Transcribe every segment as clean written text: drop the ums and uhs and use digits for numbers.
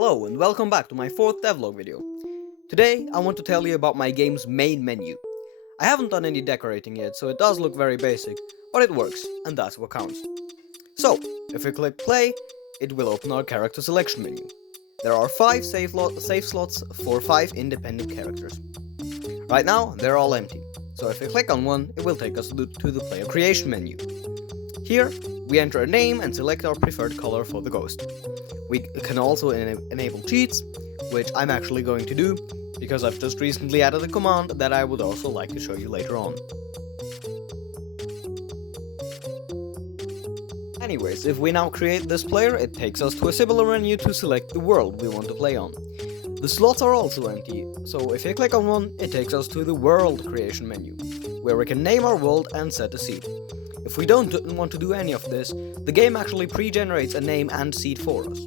Hello and welcome back to my 4th devlog video. Today I want to tell you about my game's main menu. I haven't done any decorating yet, so it does look very basic, but it works, and that's what counts. So, if we click play, it will open our character selection menu. There are 5 save slots for 5 independent characters. Right now, they're all empty, so if we click on one, it will take us to the player creation menu. Here, we enter a name and select our preferred color for the ghost. We can also enable cheats, which I'm actually going to do, because I've just recently added a command that I would also like to show you later on. Anyways, if we now create this player, it takes us to a similar menu to select the world we want to play on. The slots are also empty, so if you click on one, it takes us to the world creation menu, where we can name our world and set a seed. If we don't want to do any of this, the game actually pre-generates a name and seed for us.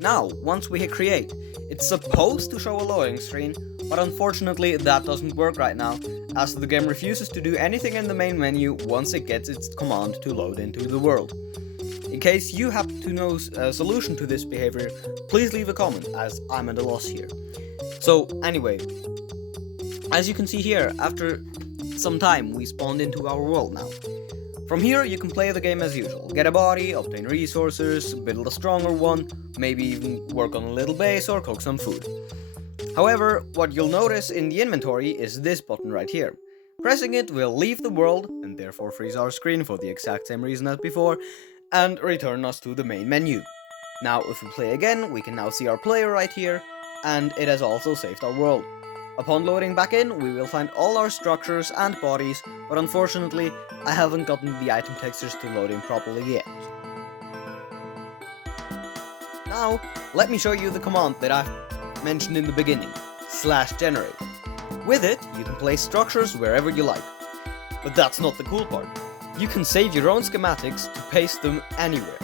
Now, once we hit create, it's supposed to show a loading screen, but unfortunately that doesn't work right now, as the game refuses to do anything in the main menu once it gets its command to load into the world. In case you happen to know a solution to this behavior, please leave a comment, as I'm at a loss here. So anyway, as you can see here, after some time we spawned into our world now. From here you can play the game as usual, get a body, obtain resources, build a stronger one, maybe even work on a little base or cook some food. However, what you'll notice in the inventory is this button right here. Pressing it will leave the world, and therefore freeze our screen for the exact same reason as before, and return us to the main menu. Now if we play again, we can now see our player right here, and it has also saved our world. Upon loading back in, we will find all our structures and bodies, but unfortunately, I haven't gotten the item textures to load in properly yet. Now, let me show you the command that I mentioned in the beginning, /generate. With it, you can place structures wherever you like. But that's not the cool part. You can save your own schematics to paste them anywhere.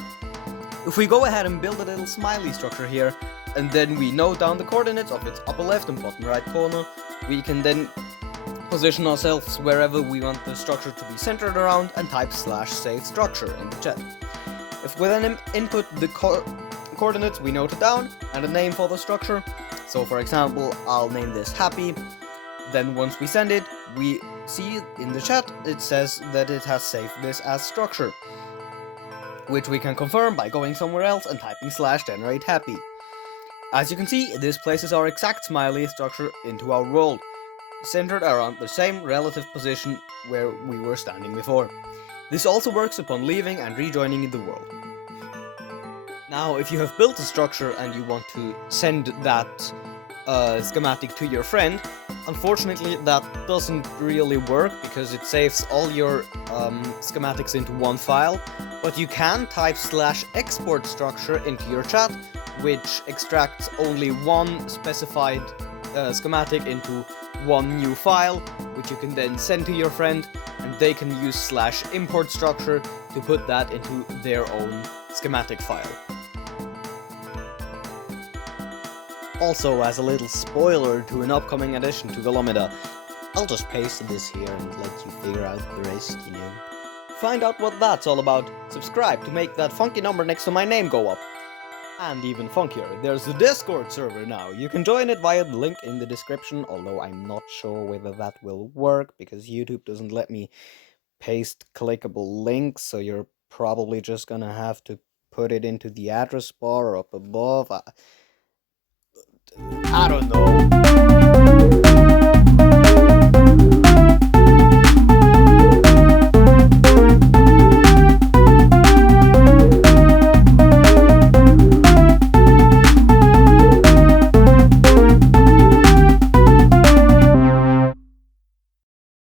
If we go ahead and build a little smiley structure here, and then we note down the coordinates of its upper left and bottom right corner, we can then position ourselves wherever we want the structure to be centered around and type /save structure in the chat. If we then input the coordinates we noted down and a name for the structure, so for example I'll name this happy, then once we send it, we see in the chat it says that it has saved this as structure, which we can confirm by going somewhere else and typing /generate happy. As you can see, this places our exact smiley structure into our world, centered around the same relative position where we were standing before. This also works upon leaving and rejoining the world. Now, if you have built a structure and you want to send that schematic to your friend, unfortunately that doesn't really work because it saves all your schematics into one file, but you can type /export structure into your chat, which extracts only one specified schematic into one new file, which you can then send to your friend, and they can use /import structure to put that into their own schematic file. Also, as a little spoiler to an upcoming addition to Golomina, I'll just paste this here and let you figure out the rest, you know. Find out what that's all about, subscribe to make that funky number next to my name go up. And even funkier, there's the Discord server now. You can join it via the link in the description, although I'm not sure whether that will work, because YouTube doesn't let me paste clickable links, so you're probably just gonna have to put it into the address bar up above. I don't know.